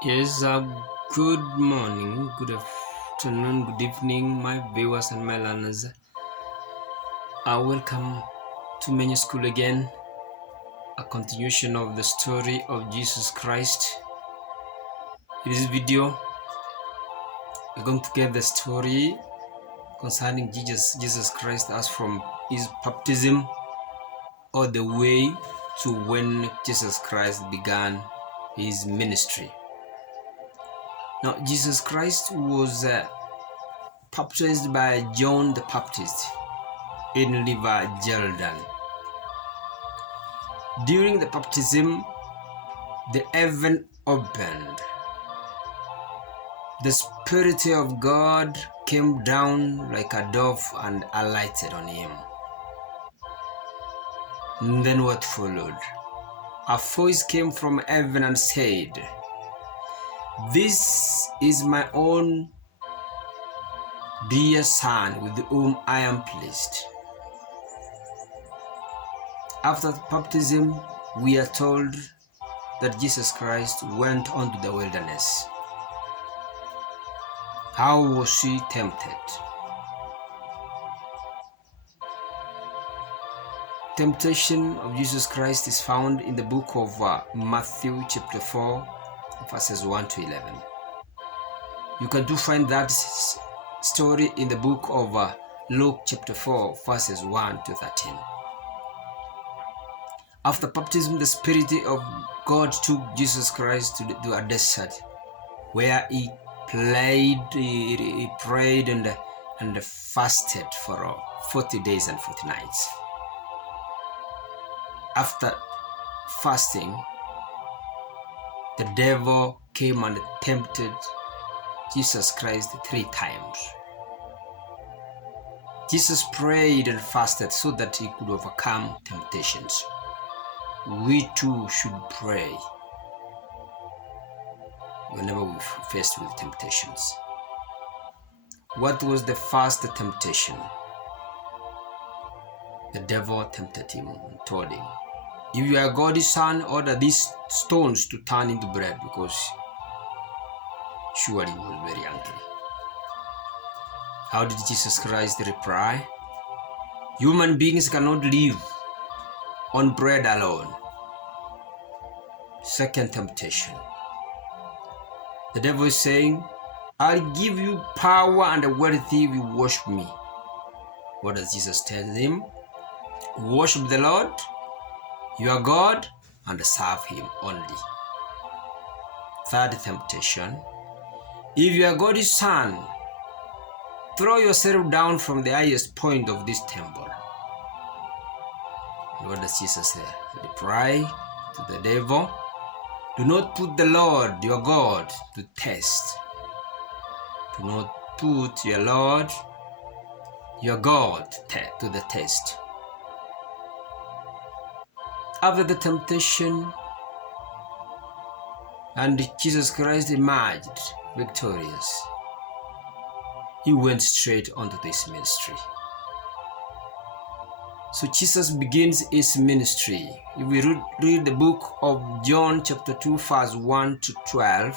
Yes, good morning, good afternoon, good evening, my viewers and my learners. Welcome to Menu School again, a continuation of the story of Jesus Christ. In this video, we're going to get the story concerning Jesus Christ as from his baptism all the way to when Jesus Christ began his ministry. Now, Jesus Christ was baptized by John the Baptist in River Jordan. During the baptism, the heaven opened. The Spirit of God came down like a dove and alighted on him. And then what followed? A voice came from heaven and said, "This is my own dear Son, with whom I am pleased." After baptism, we are told that Jesus Christ went onto the wilderness. How was he tempted? Temptation of Jesus Christ is found in the book of Matthew chapter 4 verses 1 to 11. You can find that story in the book of Luke chapter 4 verses 1 to 13. After baptism, the Spirit of God took Jesus Christ to a desert where he prayed and fasted for 40 days and 40 nights. After fasting, the devil came and tempted Jesus Christ 3 times. Jesus prayed and fasted so that he could overcome temptations. We too should pray whenever we're faced with temptations. What was the first temptation? The devil tempted him and told him, "If you are God's son, order these stones to turn into bread," because surely he was very angry. How did Jesus Christ reply? Human beings cannot live on bread alone. Second temptation. The devil is saying, "I'll give you power and wealth if you worship me." What does Jesus tell him? Worship the Lord, your God, and serve him only. Third temptation. If you are God's son, throw yourself down from the highest point of this temple. And what does Jesus say? Reply to the devil, "Do not put the Lord your God to test." Do not put your Lord your God to the test. After the temptation, and Jesus Christ emerged victorious, he went straight onto this ministry. So Jesus begins his ministry. If we read the book of John chapter 2 verse 1 to 12,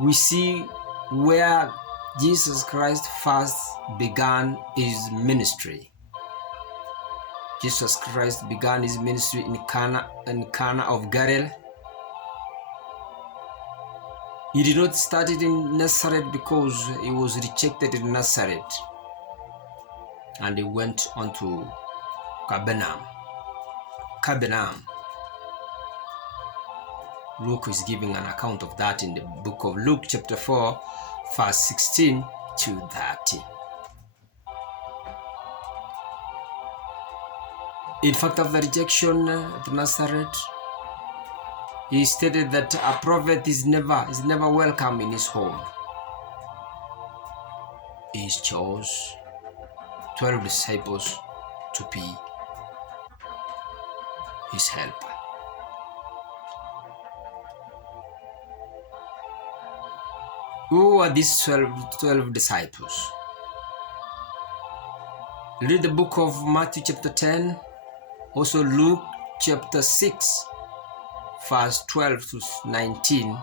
we see where Jesus Christ first began his ministry. Jesus Christ began his ministry in Cana of Galilee. He did not start it in Nazareth because he was rejected in Nazareth, and he went on to Capernaum. Luke is giving an account of that in the book of Luke chapter 4 verse 16 to 30. In fact, after rejection at Nazareth, he stated that a prophet is never welcome in his home. He chose 12 disciples to be his helper. Who are these 12 disciples? Read the book of Matthew chapter 10, also Luke chapter 6, verse 12 to 19,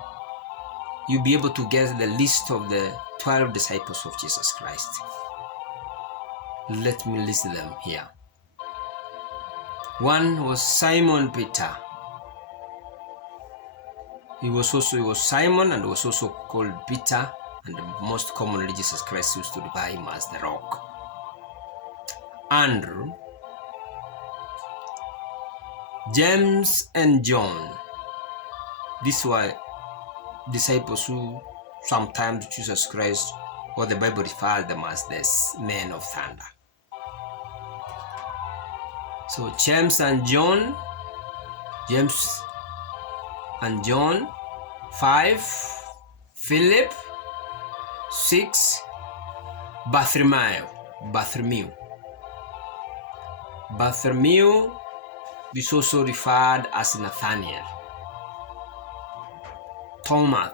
you'll be able to get the list of the 12 disciples of Jesus Christ. Let me list them here. One was Simon Peter. He was Simon, and was also called Peter, and most commonly Jesus Christ used to refer him as the Rock. Andrew, James and John. These were disciples who sometimes Jesus Christ, or the Bible refers them as the men of thunder. So James and John, 5, Philip, 6, Bartholomew is also referred as Nathaniel. Thomas,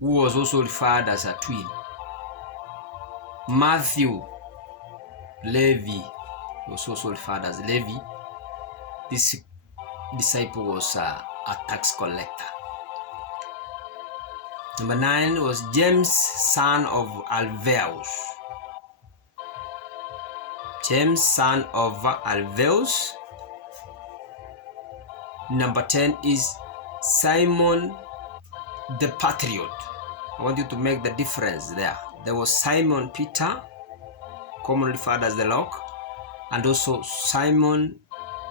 who was also referred as a twin. Matthew, Levi, was also referred as Levi. This disciple was a tax collector. Number 9 was James, son of Alphaeus. Number 10 is Simon the Patriot. I want you to make the difference there. There was Simon Peter, commonly referred as the Rock, and also Simon,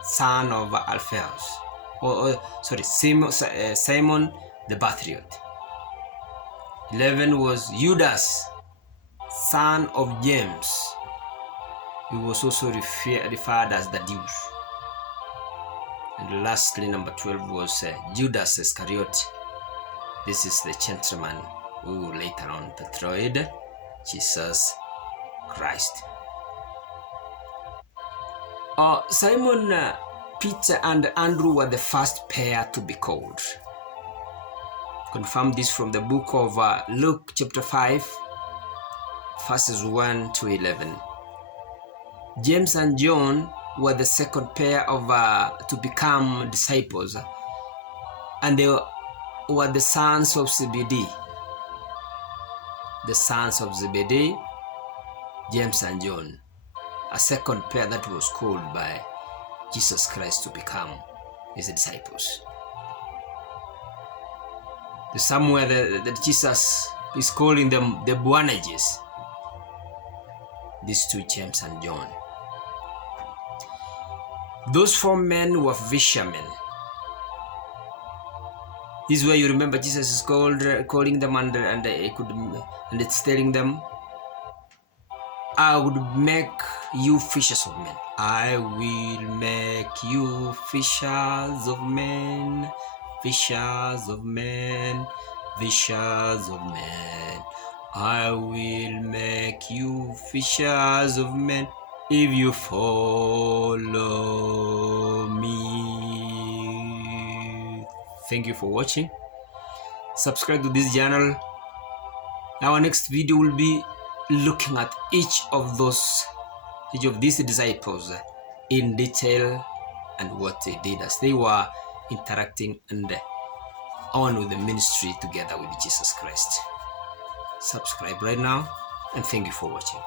son of Alphaeus. Simon the Patriot. 11 was Judas, son of James. He was also referred as the Deuce. And lastly, number 12 was Judas Iscariot. This is the gentleman who later on betrayed Jesus Christ. Simon, Peter, and Andrew were the first pair to be called. Confirm this from the book of Luke chapter 5, verses 1 to 11. James and John were the second pair of to become disciples, and they were the sons of Zebedee. The sons of Zebedee, James and John, a second pair that was called by Jesus Christ to become his disciples. Somewhere that Jesus is calling them the Boanerges. These two, James and John. Those 4 men were fishermen. This is where you remember Jesus is calling them and it's telling them, I would make you fishers of men. I will make you fishers of men. Fishers of men, fishers of men. I will make you fishers of men if you follow me. Thank you for watching. Subscribe to this channel. Our next video will be looking at each of these disciples in detail and what they did as they were interacting and on with the ministry together with Jesus Christ. Subscribe right now, and thank you for watching.